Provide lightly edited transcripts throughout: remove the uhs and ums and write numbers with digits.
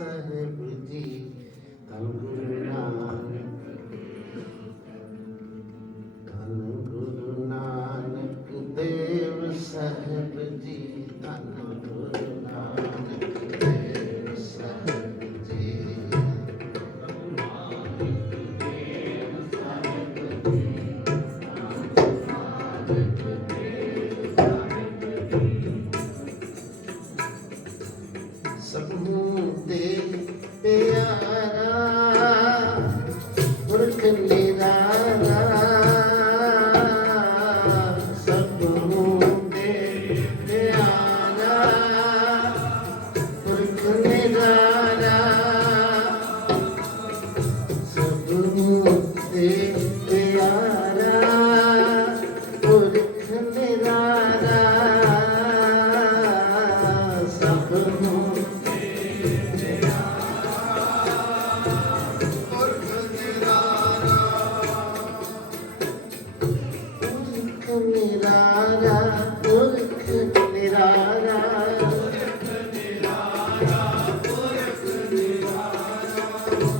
ਸਾਹਿਬ ਜੀ ਧੰਨ ਗੁਰੂ ਨਾਨਕ, ਧੰਨ ਗੁਰੂ ਨਾਨਕ ਦੇਵ ਸਾਹਿਬ ਜੀ, ਧੰਨ ਗੁਰੂ ਨਾਨਕ ਦੇਵ ਸਾਹਿਬ ਜੀ। ਸਭੂ ਤੇ ਪਿਆਰਾ ਪੁਰਖ ਨਿਰਾਲਾ, ਸਭੂ ਤੇ ਪਿਆਰਾ ਪੁਰਖ ਨਿਰਾਲਾ, ਸਭੂ ਤੇ ਪਿਆਰਾ ਪੁਰਖ ਨਿਰਾਲਾ, ਸਭੂ ਨਿਰਾਲਾ, ਪੁਰਖ ਨਿਰਾਲਾ,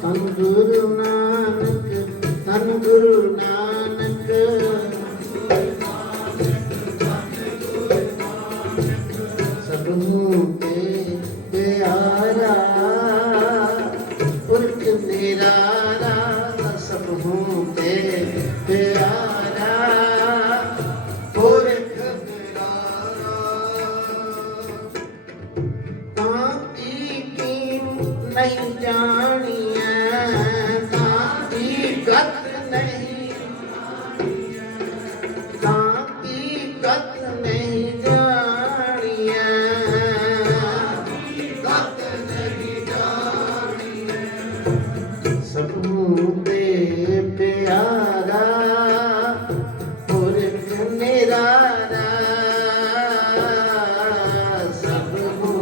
ਧੰਨ ਗੁਰੂ ਨਾਨਕ, ਧੰਨ ਗੁਰੂ ਨਾਨਕ, ਸਭੂ ਤੇ ਪਿਆਰਾ ਪੁਰਖ ਨਿਰਾਲਾ, ਸਭੂ ਤੇ ਪਿਆਰਾ ਪੁਰਖ ਨਿਰਾਲਾ। ਤਾਂ ਕੀ ਨਹੀਂ ਜਾਣੀਐ, ਤਾਂ ਕੀ ਗਤ ਨਹੀਂ, ਤਾਂ ਕੀ ਗਤ ਨਹੀਂ ਜਾਣੀਐ, ਗਤ ਨਹੀਂ ਜਾਣੀਐ, ਸਭੂ ਤੇ ਪਿਆਰਾ ਪੁਰਖ ਨਿਰਾਲਾ, ਸਭੂ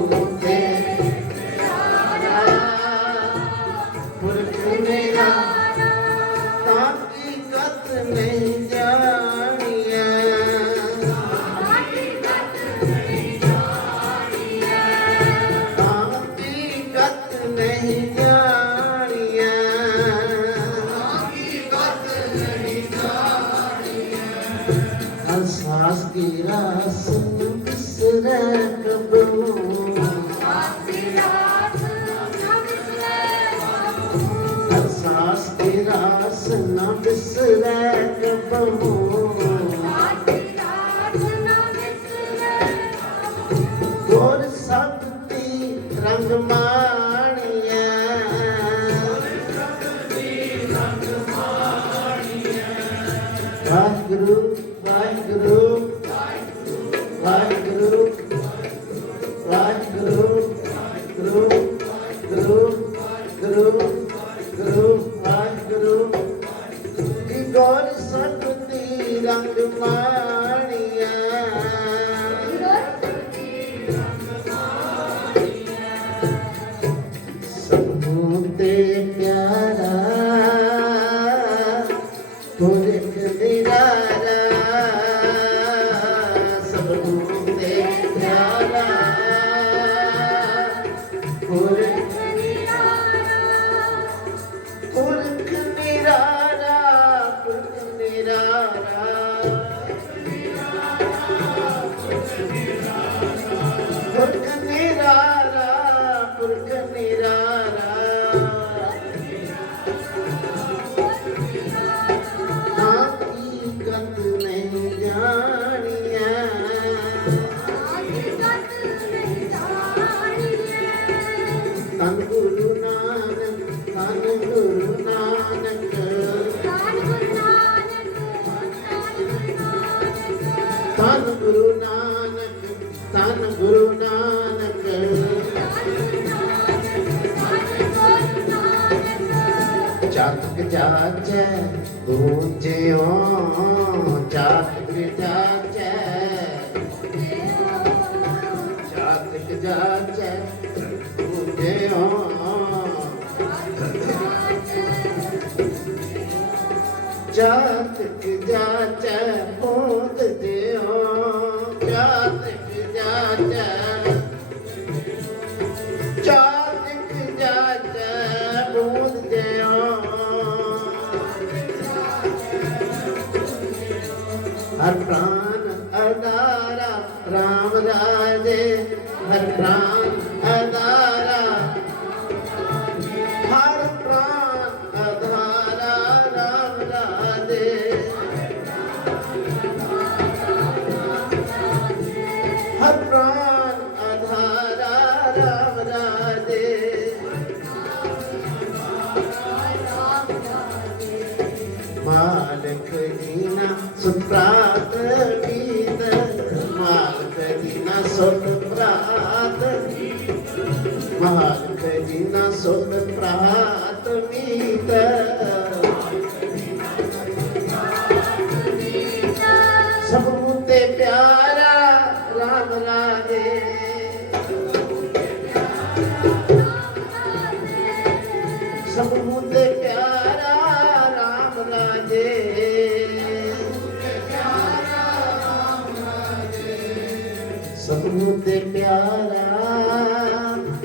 ਤੇ ਪਿਆਰਾ ਪੁਰਖ ਨਿਰਾਲਾ, ਤਾਂ ਕੀ ਗਤ ਨਹੀਂ ਜਾਣੀਐ, ਤਾਂ ਕੀ ਗਤ ਨਹੀਂ ਜਾਣੀਐ, ਤਾਂ ਕੀ ਗਤ ਨਹੀਂ ਜਾਣੀਐ, ਤਾਂ ਕੀ ਗਤ ਨਹੀਂ ਜਾਣੀਐ, ਅਹਿਸਾਸ ਕੀ ਰਾਸ ਨੂੰ ਬਿਸਰੈ ਕਬਹੂ, ਅਹਿਸਾਸ ਕੀ ਰਾਸ ਨਾ ਬਿਸਰੈ ਕਬਹੂ, ਗੁਰ ਸਬਦੀ ਰੰਗ ਮਾਣੀਐ, ਵਾਹਿਗੁਰੂ ਵਾਹਿਗੁਰੂ ਵਾਹਿਗੁਰੂ ਵਾਹਿਗੁਰੂ ਗੁਰੂ ਗੁਰੂ ਗੁਰੂ ਗੁਰੂ ਵਾਹਿਗੁਰੂ ਜੀ, ਗੁਰ ਸਬਦੀ ਰੰਗ ਮਾਣੀਐ, ਸਭੂ ਤੇ ਪਿਆਰਾ ਪੁਰਖ ਨਿਰਾਲਾ, ਸਭੂ ਤੇ ਪਿਆਰਾ ਪੁਰਖ ਨਿਰਾਲਾ, ਪੁਰਖ ਨਿਰਾਲਾ, ਪੁਰਖ ਨਿਰਾਲਾ, ਪੁਰਖ ਨਿਰਾਲਾ, ਪੁਰਖ ਨਿਰਾਲਾ, ਤਾਂ ਕੀ ਗਤ ਨਹੀਂ ਜਾਣੀਐ, ਧੰਨ ਗੁਰੂ ਨਾਨਕ, ਧੰਨ ਗੁਰੂ ਨਾਨਕ, ਧੰਨ ਗੁਰੂ ਨਾਨਕ, ਧੰਨ ਗੁਰੂ ਨਾਨਕ, ਚਾਤਕ ਜਾਚੈ ਗੂੰਜਿਓ, ਚਾਤਕ ਜਾਚੈ, ਚਾਤਕ ਜਾਚੈ ਗੂੰਜਿਓ, ਚਾਤਕ ਜਾਚੈ ਹੋਂਦ ਦਿਓ, ਚਾਤਕ ਜਾਚੈ, ਚਾਤਕ ਜਾਚੈ प्राण अधारा हर प्राण अधारा राम राधे हर प्राण अधारा राम राधे मालक दीना सुप्रात गीत मालक दीना सुत प्रात मालक दीना सुत प्रात मीत सब मुते प्यारा राम राधे सब मुते प्यारा राम राधे सब मुते प्यारा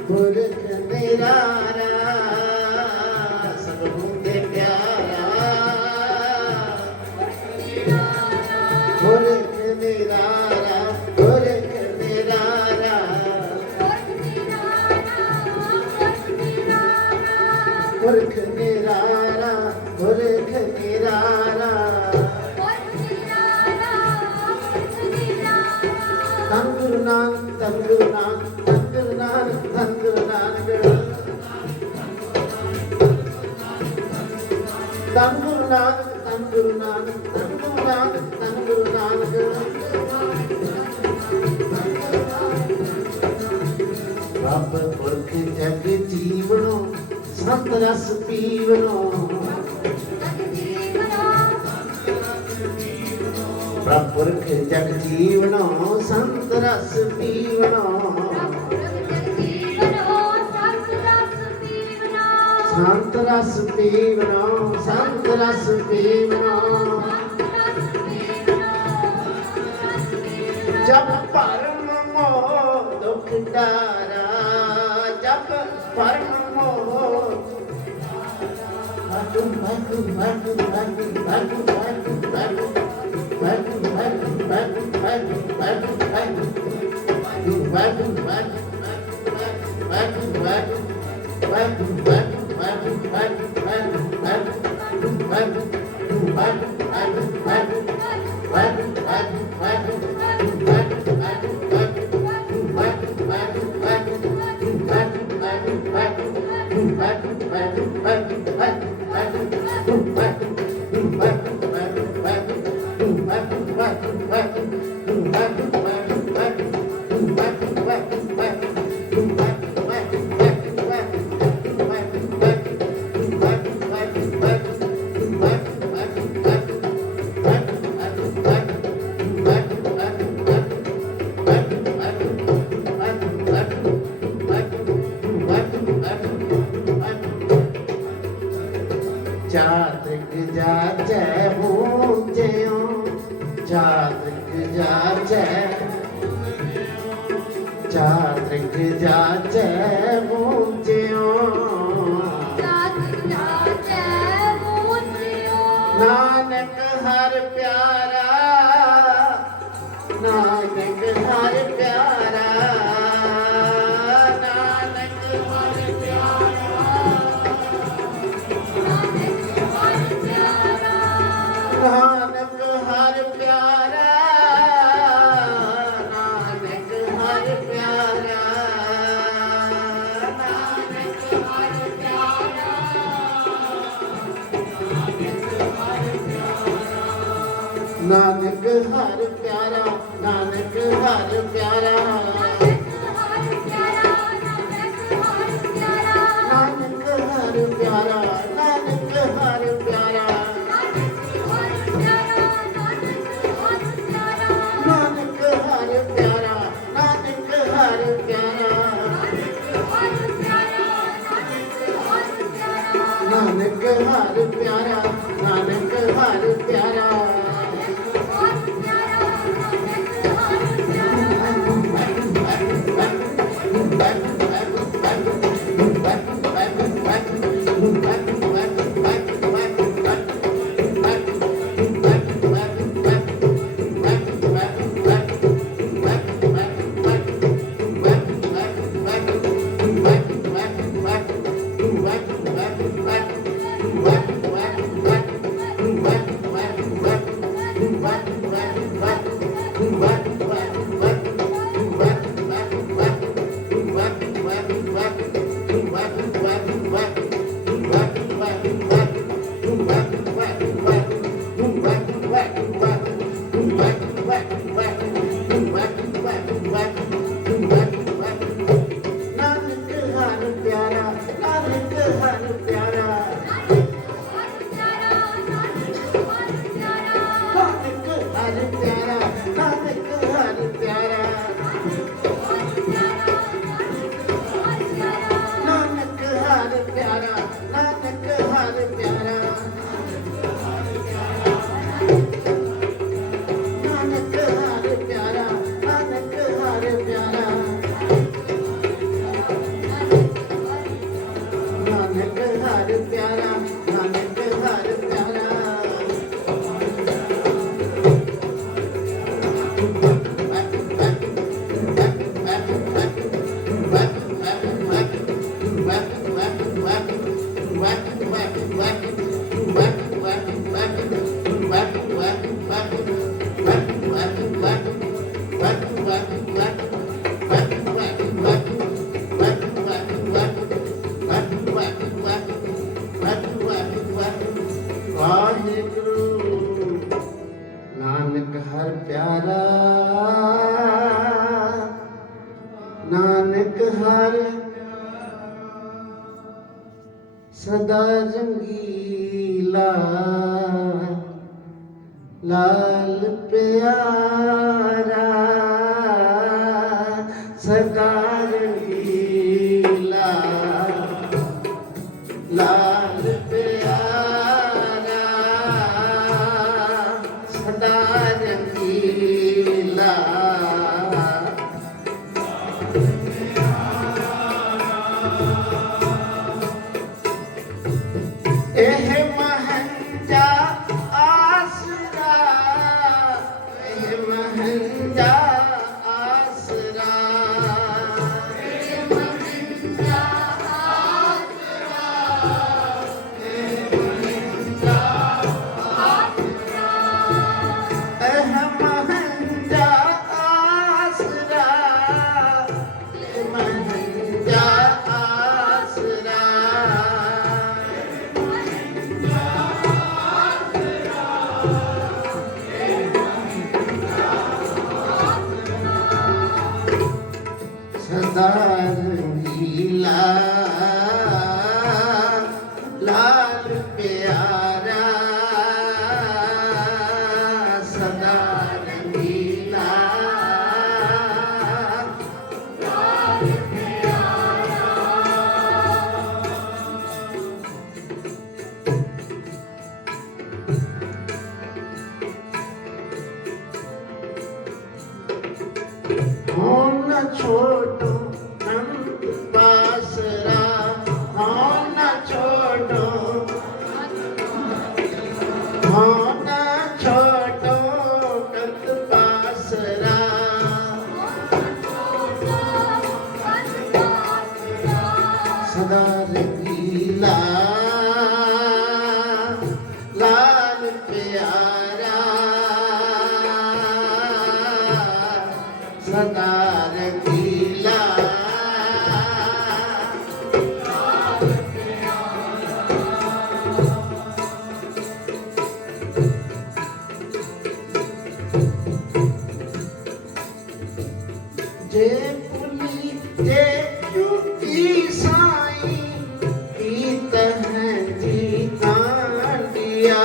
पुरख निरारा सब मुते प्यारा पुरख निरारा पुरख निरारा पुरख निरारा पुरख निरारा धन गुरु नानक धन गुरु नानक धन गुरु नानक धन गुरु नानक धन गुरु नानक धन गुरु नानक धन गुरु नानक धन गुरु नानक ਰੱਬ ਪੁਰਖ ਜਗ ਜੀਵਨੋ ਸੰਤ ਰਸ ਪੀਵਨੋ ਰੱਬ ਪੁਰਖ ਜਗ ਜੀਵਨੋ ਸੰਤ ਰਸ ਪੀਵਨੋ ਸੰਤ ਰਸ ਪੀਵਨੋ ਸੰਤ ਰਸ ਪੀਵਨੋ ਜਪ ਭਰਮ ਮੋਹ ਦੁਖ ਡਾਰਾ ਜਪ ਭਰਮ ਮੋਹ ਵਾਹਿਗੁਰੂ ਵਾਹਿਗੁਰੂ ਵਾਹਿਗੁਰੂ ਵਾਹਿਗੁਰੂ ਵਾਹਿਗੁਰੂ ਵਾਹਿਗੁਰੂ ਜਾਤਕ ਜਾਚੈ ਬੂਝਿਓ ਜਾਤਕ ਜਾਚੈ ਜਾਤਕ ਜਾਚੈ ਬੂਝਿਓ ਨਾਨਕ ਹਰ ਪਿਆਰਾ ਨਾਨਕ ਹਰ ਪਿਆਰਾ ਨਾਨਕ ਹਰ ਪਿਆਰਾ ਨਾਨਕ ਹਰ ਪਿਆਰਾ ਨਾਨਕ ਹਰ ਪਿਆਰਾ ਨਾਨਕ ਹਰ ਪਿਆਰਾ ਨਾਨਕ ਹਰ ਪਿਆਰਾ ਨਾਨਕ ਹਰ ਪਿਆਰਾ ਨਾਨਕ ਹਰ ਪਿਆਰਾ ਨਾਨਕ ਹਰ ਪਿਆਰਾ ਨਾਨਕ ਹਰ ਪਿਆਰਾ ਨਾਨਕ ਹਰ ਪਿਆਰਾ ਨਾਨਕ ਹਰ ਪਿਆਰਾ सदा रंगीला लाल प्यारा सदा रंगीला लाल प्यारा सदा रंगीला एह महंजा आसरा एह महंजा आसरा एह महंजा आसरा एह महंजा आसरा एह महंजा आसरा एह महंजा आसरा सदा रंगीला लाल प्यारा सदा रंगीला लाल प्यारा हो न छोटो नंद बासरा हो न छोटो हो न छोटो नंद बासरा सदा रंगीला लाल प्यारा सदा रंगीला जे पुली जे क्योंकि साई गीत है जी कांडिया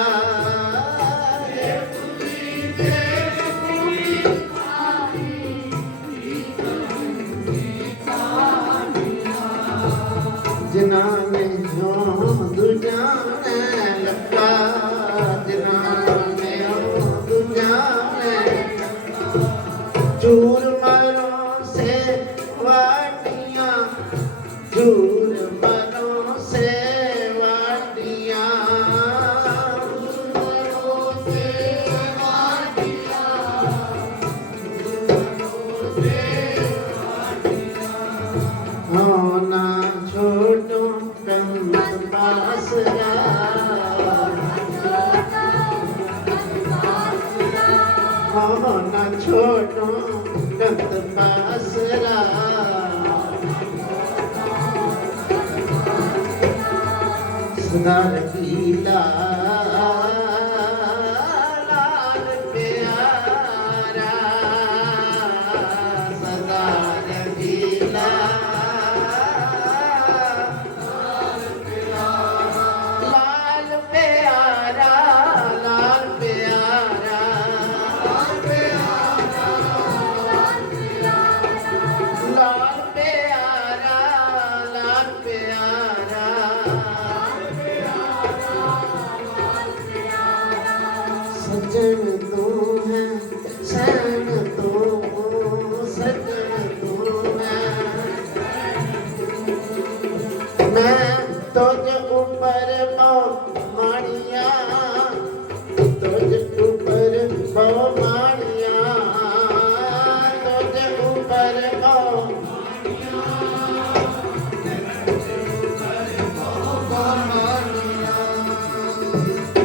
जे पुली जे जिनाने जो दुजाने लगा जिनाने जो दुजाने चूर मरों से वाटियां चूर मरों से वाटियां चूर मरों से वाटियां चूर मरों से होना छोटो कंद बासरा होना छोटो कंद बासरा सदा रंगीला लाल प्यारा सदा रंगीला लाल प्यारा लाल प्यारा लाल प्यारा लाल प्यारा सजन तू है सैन तू सजन तू है मैं तुझ ऊपर माड़िया तुझ ऊपर माड़िया तुझ ऊपर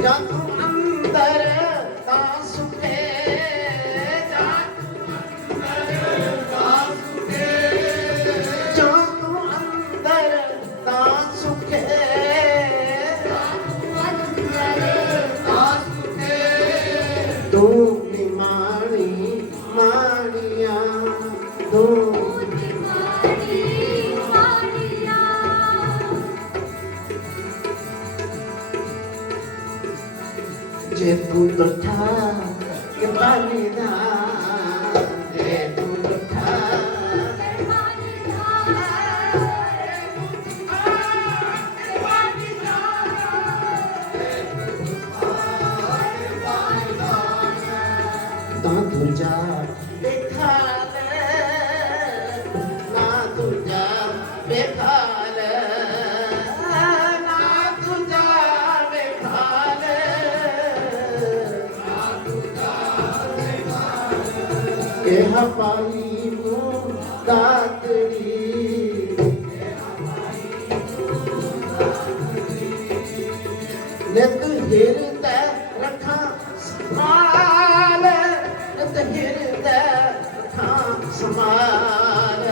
जा तू अंदर ता सुखे जा तू अंदर ता सुखे जा तू अंदर ता सुखे ਜੇ ਤੂੰ ਦੁੱਠਾ ਕਿ ਪਾਣੀ ਦਾ ਜੇ ਤੂੰ ਦੁੱਠਾ ਤਾਂ ਦੂਜਾ ਦੇਖਾ ਲੈ ਨਾ ਦੂਜਾ ਦੇਖਾ ਲੈ ਨਾ ਦੂਜਾ ਦੇਖਾ ਲੈ ਇਹ ਪਾਈ ਨੂੰ ਦਾਤੜੀ ਨਿਤ ਹਿਰਦੈ ਰੱਖਾਂ ਸੰਭਾਲ ਨਿਤ ਹਿਰਦੈ ਰੱਖਾਂ ਸੰਭਾਲ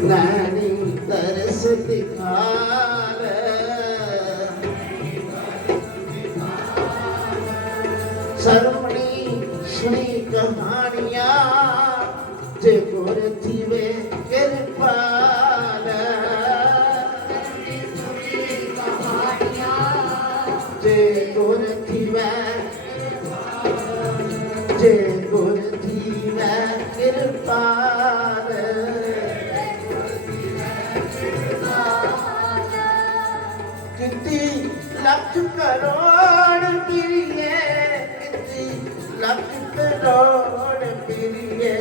रानी तरस दिखा सरमणी सुनी कहानियां जे गुर थीवे कृपाल जे गुर थीवे जे गुर थीवे कृपाल कितनी लख करोड़ पिरिये कितनी लख करोड़ पिरिये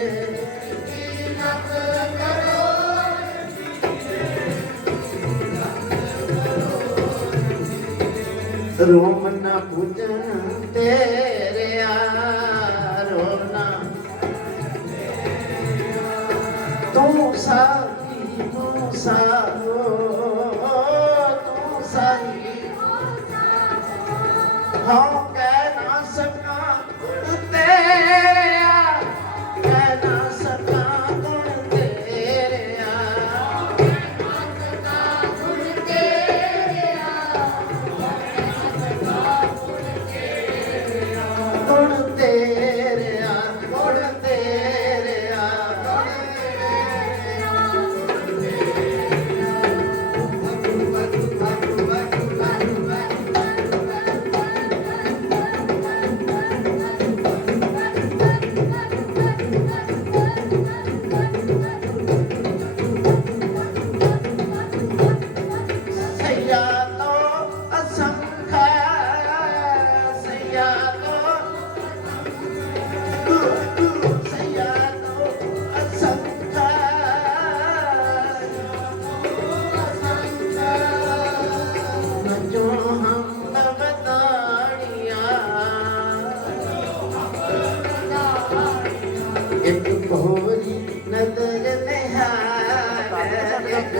रोम न पूजन तेरे रोना तू साथी तू सारो हम कह ना सका तेरा कह ना सका गुण तेरा गुण तेरा गुण तेरा एक भोरी नजर निहार एक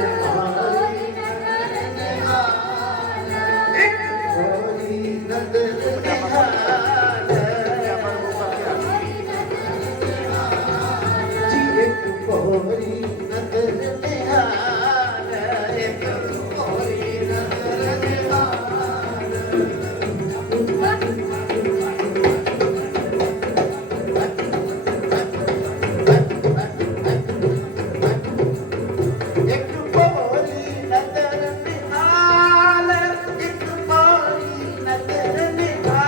भोरी नजर निहार जी एक भोरी नजर निहार एक भोरी नजर निहार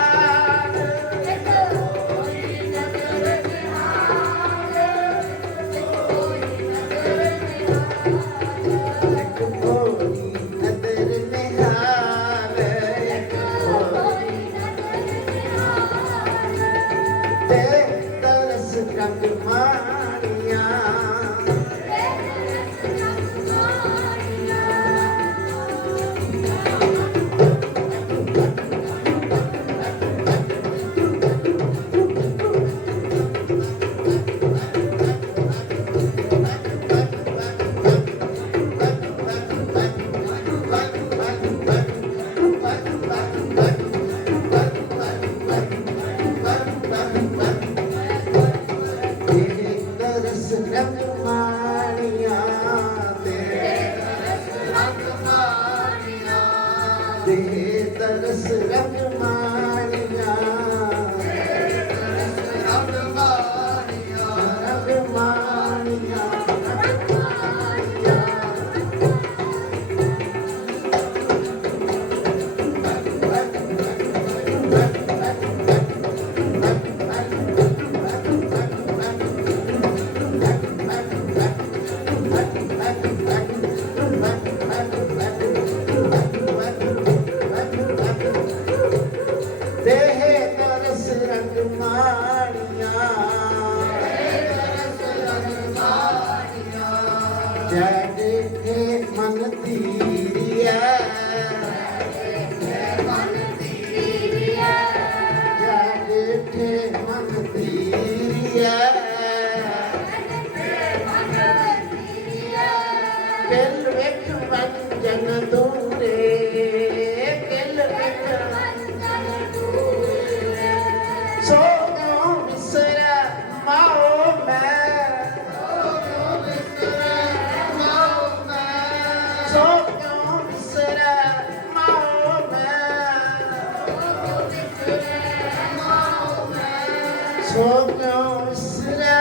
सो क्यों विसरा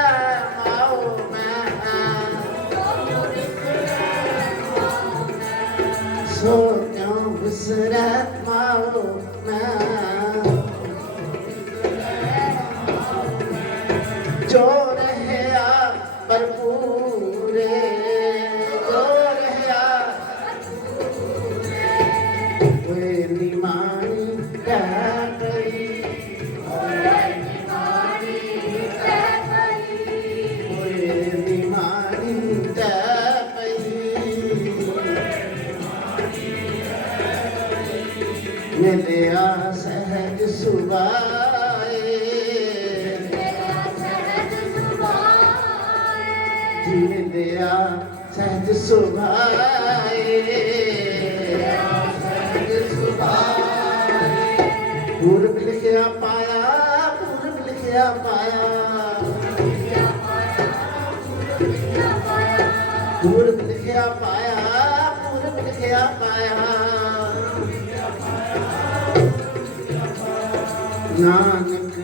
माओ मैं सो क्यों विसरा माओ मैं जो रहया भरपूरे जो रहया वे निमाणी कह गई वे निमाणी कह गई मिलिया सहज सुबाए मिलिया सहज सुभाए पूर्व लिखिया पाया पूर्व लिखिया पाया पूर्व लिखिया पाया पूर्व लिखिया पाया नानक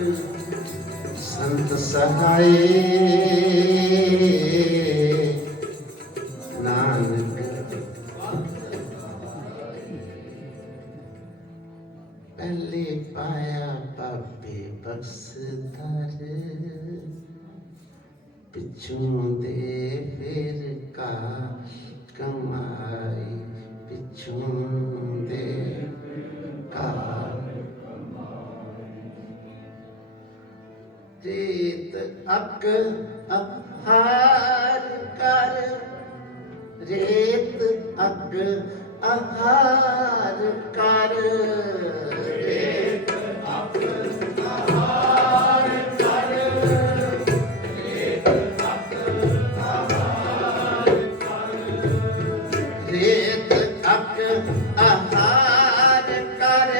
संत सहाय नानक पहले पाया बाबे बख्शदार पिछों दे फिर का कमाई पिछों दे का रेत अक आहार कर रेत अक आहार कर रेत अक आहार कर रेत अक आहार कर रेत अक आहार कर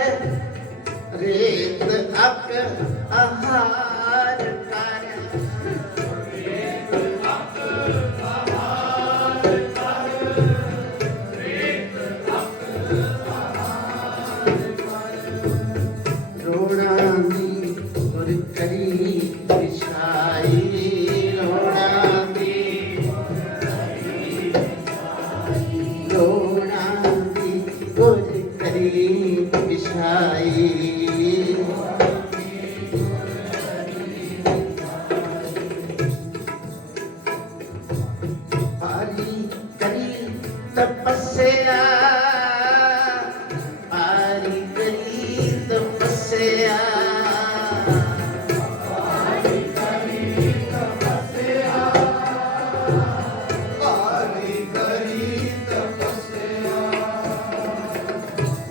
रेत अक आहार कर रोड़ा दी गुर करी विछाई रोड़ा दी गुर करी विछाई तपस्या पारी करी तपस्या पारी करी तपस्या पारी करी तपस्या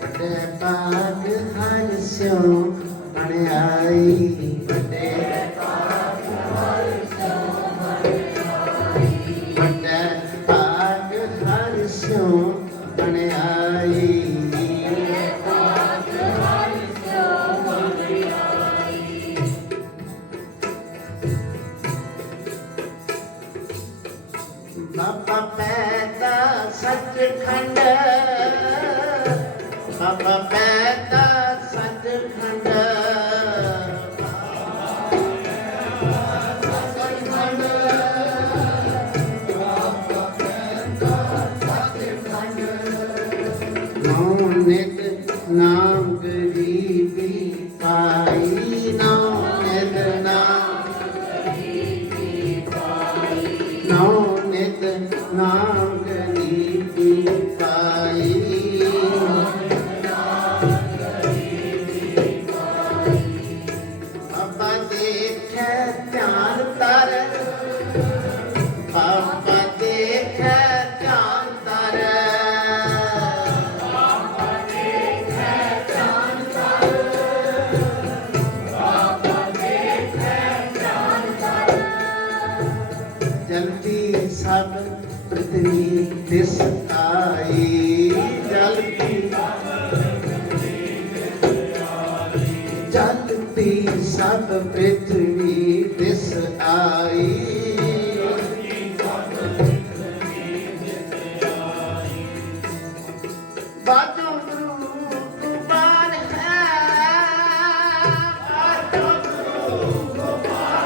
बड़े पाग हर स्यों बड़ाई बड़े पाग हर स्यों बड़ाई बड़े पाग हर स्यों बड़ाई बाबा पैदा सचखंड बाबा पैदा सचखंड नित नाम गरीबी पाई नौ नित नाम नौ नित नाम गरीबी पाई बाबा देखे ध्यान तर बाबा देखे ध्यान तर जल्दी सब पृथ्वी दिस आई जल्दी सब पृथ्वी दिस आई बाजो गुरु कुमार है बाजो गुरु कुमार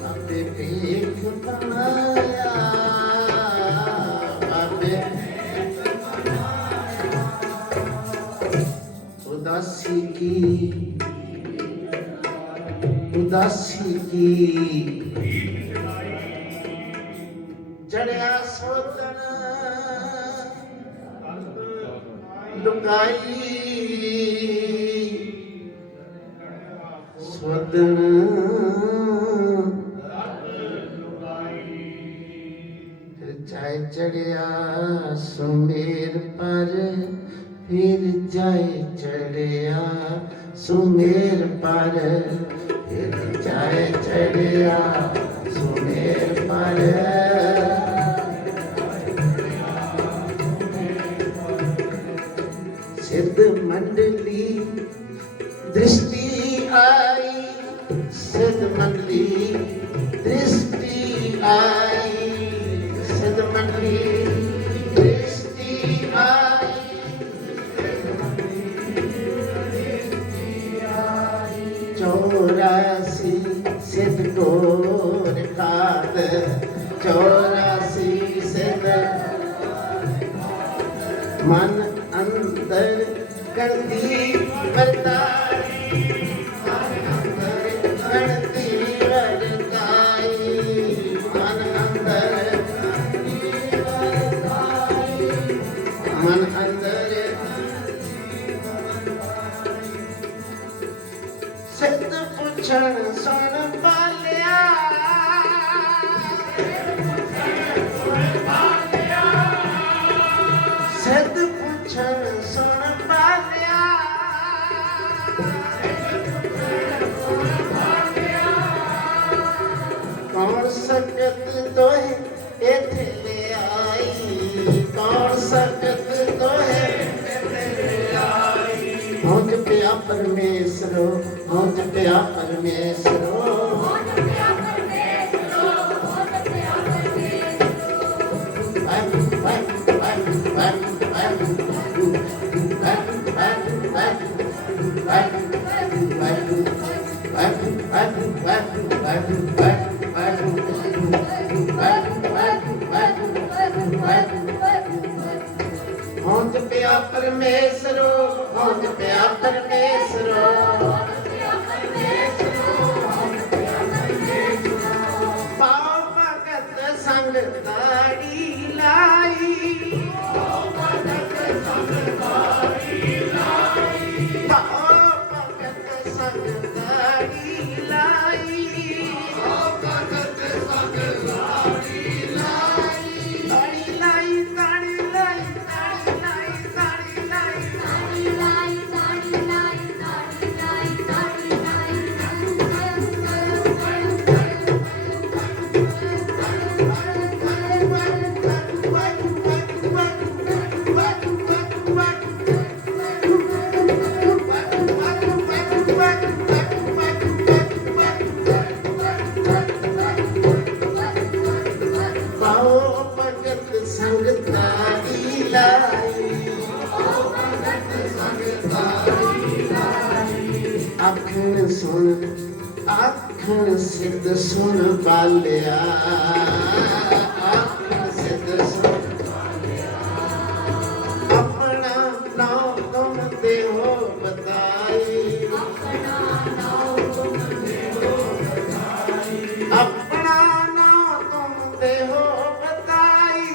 बाबे भेख बनाया बाबे उदासी की चढ़िया सोतन लुकाई सोतन जाए चढ़िया सुमेर पर फिर जाए चढ़िया सुमेर पर फिर जाए चढ़िया सुमेर पर सिद्ध मंडली दृष्टि आई सिद्ध मंडली दृष्टि आई सिद्ध मंडली दृष्टि आई चौरासी सिद्ध गोर काद चौरासी सिद्ध मन अंदर करती वरदाई मन अंदर करती वरदाई मन अंदर मन अंदर सिद्ध पुछण सुन पालिया सिद्ध पुछण सुन पालिया कौन सकत तोहे इथे ले आई कौन सकत तोहे इथे ले आई होंद पिया परमेश्वरो होंद पिया परमेश्वरो होंद पिया परमेश्वरो होंद पिया होंद पिया परमेश्वरो होंद पिया परमेश्वरो पाओ भगत संग दाड़ी लाई पाओ भगत संग दाड़ी लाई पाओ भगत संग दाड़ी लाई पाओ भगत संग दाड़ी लाई दाड़ी लाई दाड़ी लाई दाड़ी लाई दाड़ी लाई पाओ भगत संग दाड़ी लाई आखण सुन आखण सिद्ध सुन बालिया आखण सिद्ध सुन अपना नाम तुम देहो बताई अपना नाम तुम देहो बताई अपना नाम तुम देहो बताई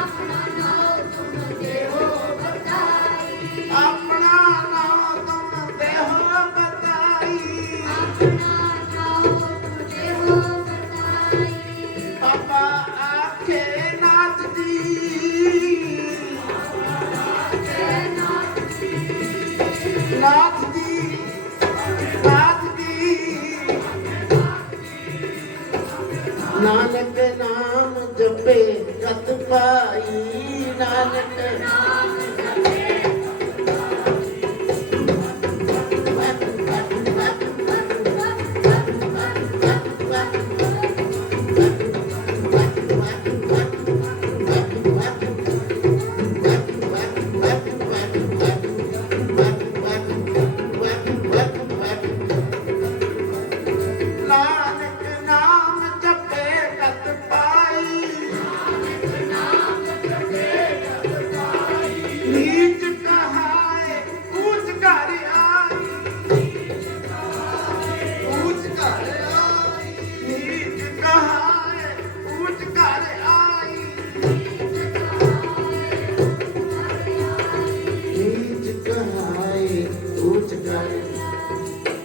अपना नाम तुम देहो बताई अपना नाम तुम देहो बताई अपना नाम तुम देहो बताई पापा आखे नाथ जी नाथ जी नाथ जी नानक नाम जपे गत पाई नानक नाम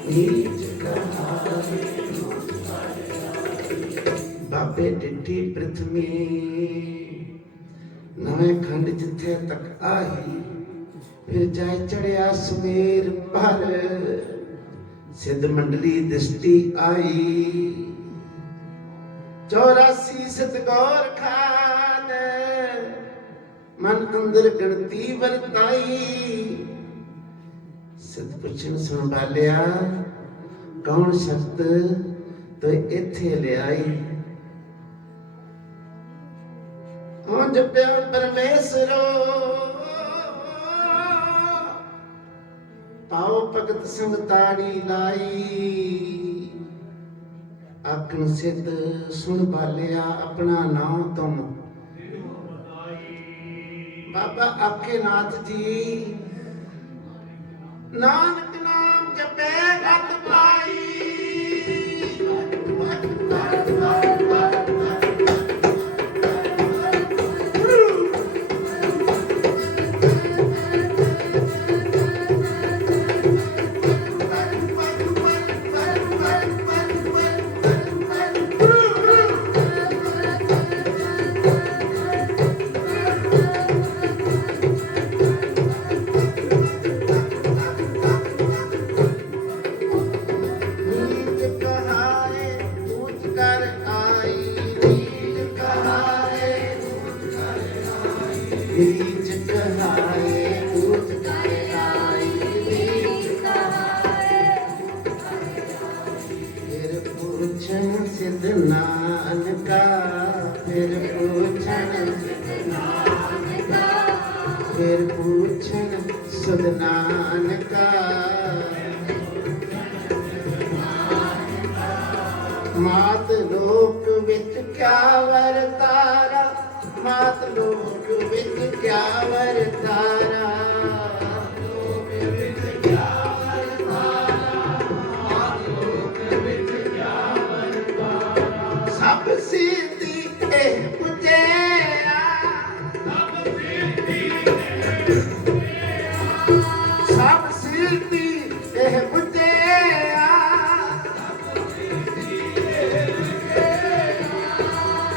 नीच कहाए बाबे डिठी प्रथमी नवे खंड जिथे तक आई फिर जाए चढ़िया सुमेर पर सिद्ध मंडली दृष्टि आई 84 सतगौर खान मन अंदर गणती वरताई सिद्ध पुछन सुन बालिया कौन शब्द तो इथे ले आई ਹੁਣ ਜਪਿਆ ਪਰਮੇਸ਼ਰੋ ਪਾਉ ਭਗਤ ਸੰਗ ਤਾੜੀ ਲਾਈ ਆਖਣ ਸਿੱਧ ਸੁਣ ਬਾਲਿਆ ਆਪਣਾ ਨਾਮ ਤੁਮ ਬਾਬਾ ਆਖੇ ਨਾਥ ਜੀ ਨਾਨਕ ਨਾਮ ਜਪੇ ਗਤ ਪਾਈ नीच कहाए ऊंच कर आई नीच कहाए फिर पूछन सिद्ध नानका फिर पूछन फिर पूछन सुध नानका मात लोक विच क्या वरतारा मात लोक विच क्या वरतारा सब सिद्धि एह पुजेया सब सिद्धि एह पुजेया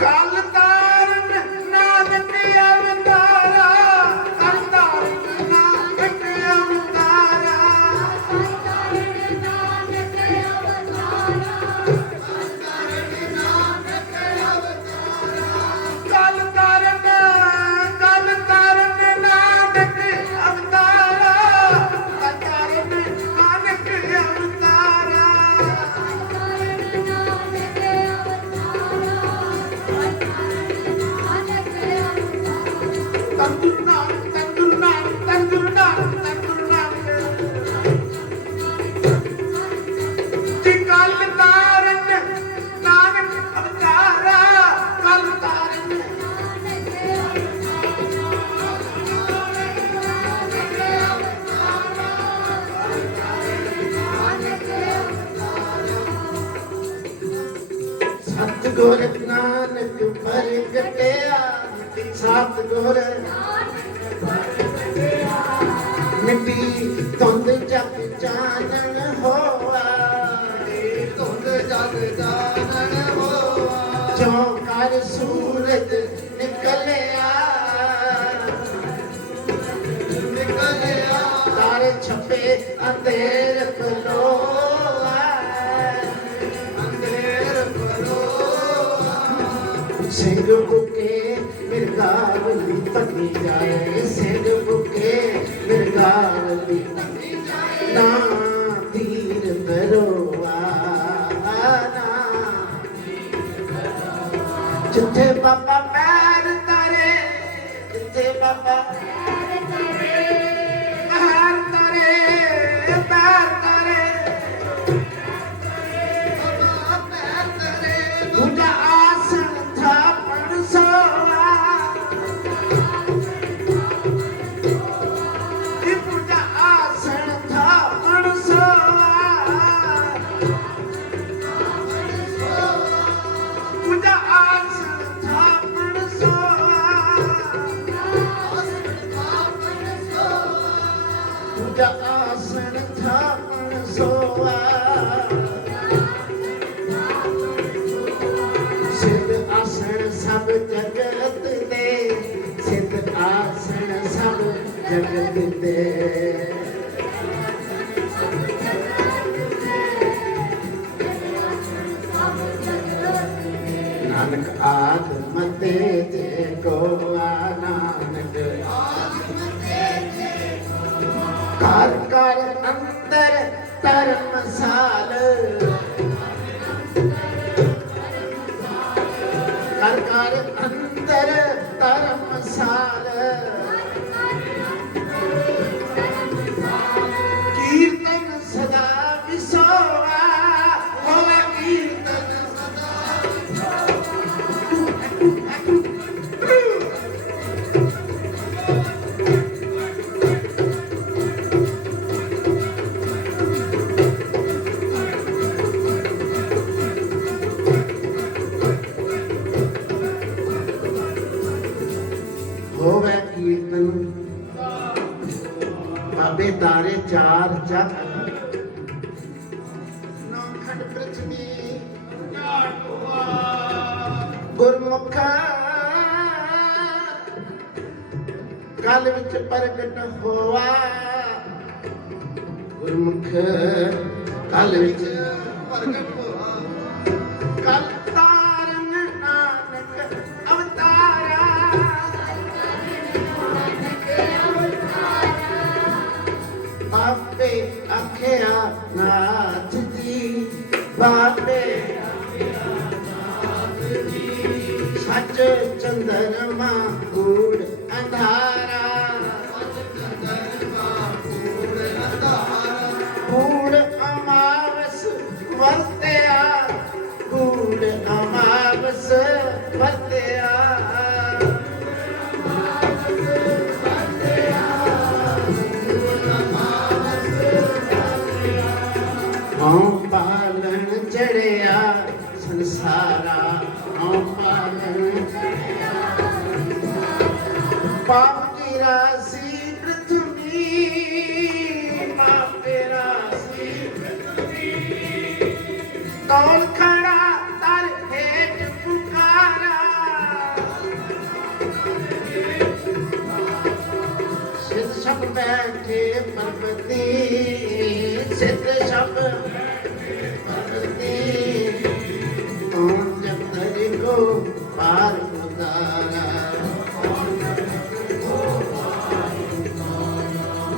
कल तारन नानक अवतारा कल तारन नानक अवतारा कल तारन नानक अवतारा कल तारन नानक अवतारा तंदुर नानक तंदुर नानक तंदुर नानक तंदुर नानक जी कल तारन नानक अवतारा कल तारन सतगुर नानक प्रगटया सतगुर मिट्टी धुंध जग जानन होआ धुंध जग जानन होआ जो कर सूरज निकलिया तारे छपे अंधेर खलोआ सिंह बुके मिर्गावली पटी जाए सिंह बुके मिर्गावली ना तीर बरोआ ना जिथे बाबा पैर तारे जिथे बाबा पैर तारे पूजा आसन था परसोआ पूजा आसन था परसोआ पूजा आसन था परसोआ पूजा आसन था परसोआ ਹੋਆ ਸਿੱਧ ਆਸਣ ਸਭ ਜਗਤ ਦੇ ਸਿੱਧ ਆਸਣ ਸਭ ਜਗਤ ਦੇ ਨਾਨਕ ਆਤਮ ਤੇ ਜੇ ਕੋਆ ਨਾਨਕ ਘਰ ਘਰ ਅੰਦਰ ਧਰਮਸਾਲ ਘਰ ਘਰ ਅੰਦਰ ਧਰਮਸਾਲ ਕੀਰਤਨ ਸਦਾ ਵਿਸੋਆ ਹੋਵੇ ਕੀਰਤਨ ਹੋਵੇ ਕੀਰਤਨ ਬਾਬੇ ਤਾਰੇ ਚਾਰ ਚੱਕ ਨੌਖੰਡ ਪ੍ਰਥਮੀ ਗੁਰਮੁਖ ਕਲ ਵਿੱਚ ਪ੍ਰਗਟ ਹੋਆ ਗੁਰਮੁਖ ਕਲ ਵਿੱਚ ਪ੍ਰਗਟ ਹੋਆ ਕਲ ਤਾਰਨ ਨਾਨਕ ਅਵਤਾਰਾ ਬਾਬੇ ਆਖਿਆ ਨਾਥ ਜੀ ਬਾਬੇ ਸੱਚ ਚੰਦਰਮਾ ਕੂੜ ਅੰਧਾਰਾ ਕੂੜ ਅਮਾਵਸ ਵਰਤਿਆ ਕੂੜ ਅਮਾਵਸ ਵਰਤਿਆ ਹਉ ਪਾਲਣ ਚੜਿਆ ਸੰਸਾਰਾ ਹਉ ਪਾਲਣ ਪਾਪ ਕੀ ਰਾਸੀ ਪ੍ਰਥਮੀ ਪਾਪ ਕੀ ਰਾਸੀ ਪ੍ਰਥਮੀ ਕੌਣ ਖੜਾ ਤਰ ਹੇਠ ਪੁਕਾਰਾ ਸਿੱਧ ਸਭ ਬੈਠੇ ਪਰਬਤੀ ਸਿੱਧ ਸਭ ਕੌਣ ਜਬ ਤੇਰੇ ਕੋ ਪਾਰ ਉਤਾਰਾ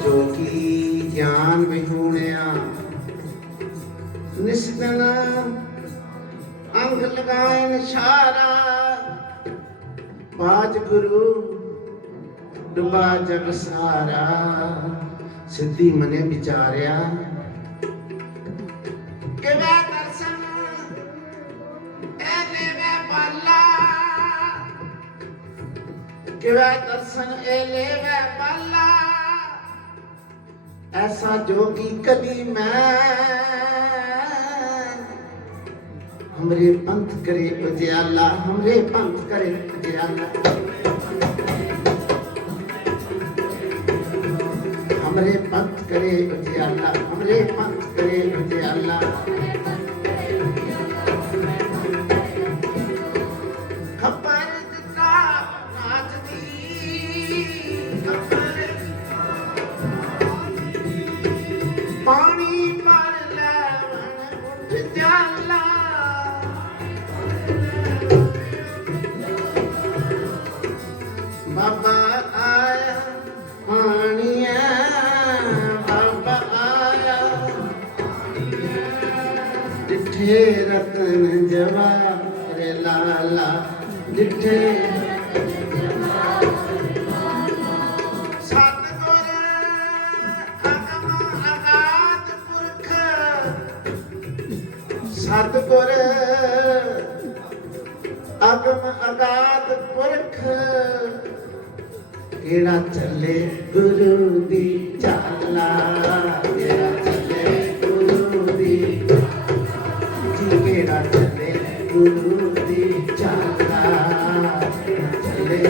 ਜੋ ਕੀ ਗਿਆਨ ਵਿਹੂਣਿਆ ਨਿਸਤਨ ਅੰਗ ਲਗਾਇਨ ਸਾਰਾ ਬਾਜ ਗੁਰੂ ਡੁਬਾ ਜਗ ਸਾਰਾ ਸਿੱਧੀ ਮਨੇ ਵਿਚਾਰਿਆ ਕਿਵੇਂ ਦਰਸ਼ਨ ਇਹਨੇ ਵੇ ਬਾਲਾ ਕਿਵੇਂ ਦਰਸ਼ਨ ਇਹਨੇ ਵੇ ਬਾਲਾ ਐਸਾ ਜੋਗੀ ਕਦੀ ਮੈਂ हमरे पंथ करे उजियाला हमरे पंथ करे उजियाला हमरे पंथ करे उजियाला हमरे पंथ करे उजियाला खबर दिता नाथ दी खबर पानी मार लेवन उठ जाला बाबा आया पानिया बाबा आया डिठे रतन जवाहर लाला डिठे सतगुर अगम अगाध पुरख सतगुर अगम अगाध पुरख केड़ा चले गुरु दी चाला केड़ा चले गुरु दी जी केड़ा चले गुरु दी चाला चले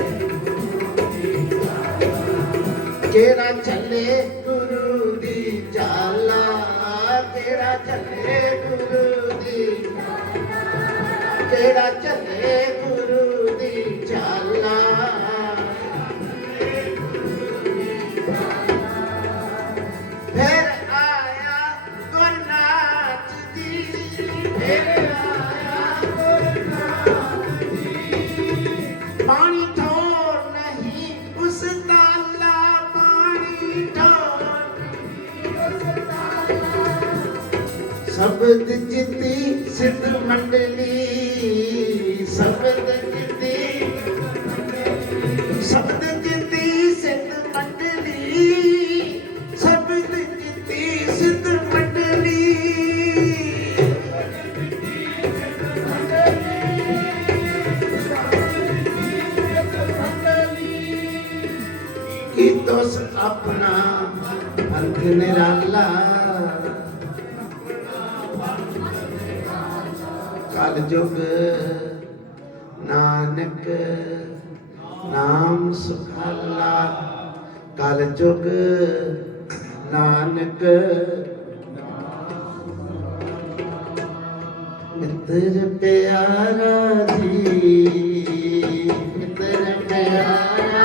केड़ा चले गुरु दी चाला केड़ा ਕਿਹੜਾ ਚੱਲੇ ਗੁਰੂ ਦੀ ਕਿਹੜਾ ਚੱਲੇ ਗੁਰੂ ਦੀ ਚਾਲਾ ਫਿਰ ਆਇਆ ਗੁਰਨਾਥ ਦੀ ਫਿਰ ਆਇਆ ਗੁਰਨਾਥ ਦੀ ਪਾਣੀ ਠੋਰ ਨਹੀਂ ਉਸ ਤਾਲਾ ਪਾਣੀ ਠੋਰ ਸ਼ਬਦ ਜਿੱਤੀ ਸਿੱਧ ਮੰਡਲੀ ਸ਼ਬਦ ਜਿੱਤੀ ਸ਼ਬਦ ਜਿੱਤੀ ਸਿੱਧ ਮੰਡਲੀ ਸ਼ਬਦ ਜਿੱਤੀ ਸਿੱਧ ਮੰਡਲੀ ਕੀ ਤੋਸ ਆਪਣਾ ਅੰਤ ਨਿਰਾਲਾ ਕਲ ਜੁਗ ਨਾਨਕ ਨਾਮ ਸੁਖਾਲਾ ਕਲ ਜੁਗ ਨਾਨਕ ਮਿੱਤਰ ਪਿਆਰਾ ਜੀ ਮਿੱਤਰ ਪਿਆਰਾ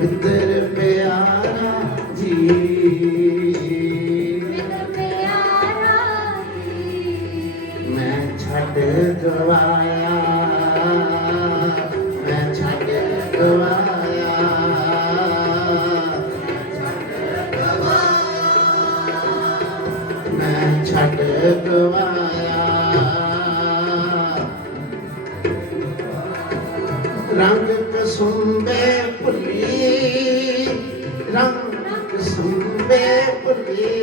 ਮਿੱਤਰ ਪਿਆਰਾ ਜੀ ਛੱਡ ਗਵਾਇਆ ਮੈਂ ਛੱਡ ਗਵਾਇਆ ਮੈਂ ਛੱਡ ਗਵਾਇਆ ਰੰਗ ਕਸੁੰਬੇ ਭੁੱਲੀ ਰੰਗ ਕਸੁੰਬੇ ਭੁੱਲੀ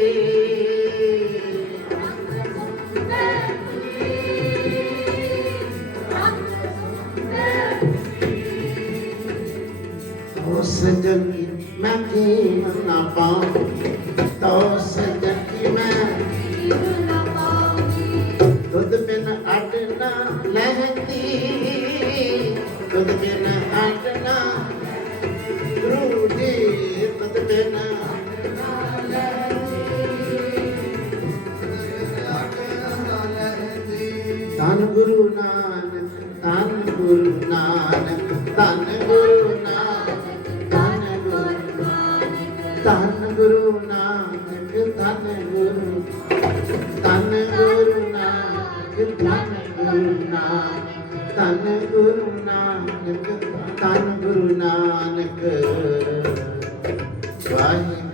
सजन मैं कीम ना पाऊं तो सजन की मैं दुध बिन अडना लहती दुध बिन अडना रूठी दुध बिन धन गुरु नानक धन गुरु नानक धन गुरु नानक ਧੰਨ ਗੁਰੂ ਨਾਨਕ ਧੰਨ ਗੁਰੂ ਨਾਨਕ ਧੰਨ ਗੁਰੂ ਨਾਨਕ ਧੰਨ ਗੁਰੂ ਨਾਨਕ ਧੰਨ ਗੁਰੂ ਨਾਨਕ ਵਾਹਿਗੁਰੂ।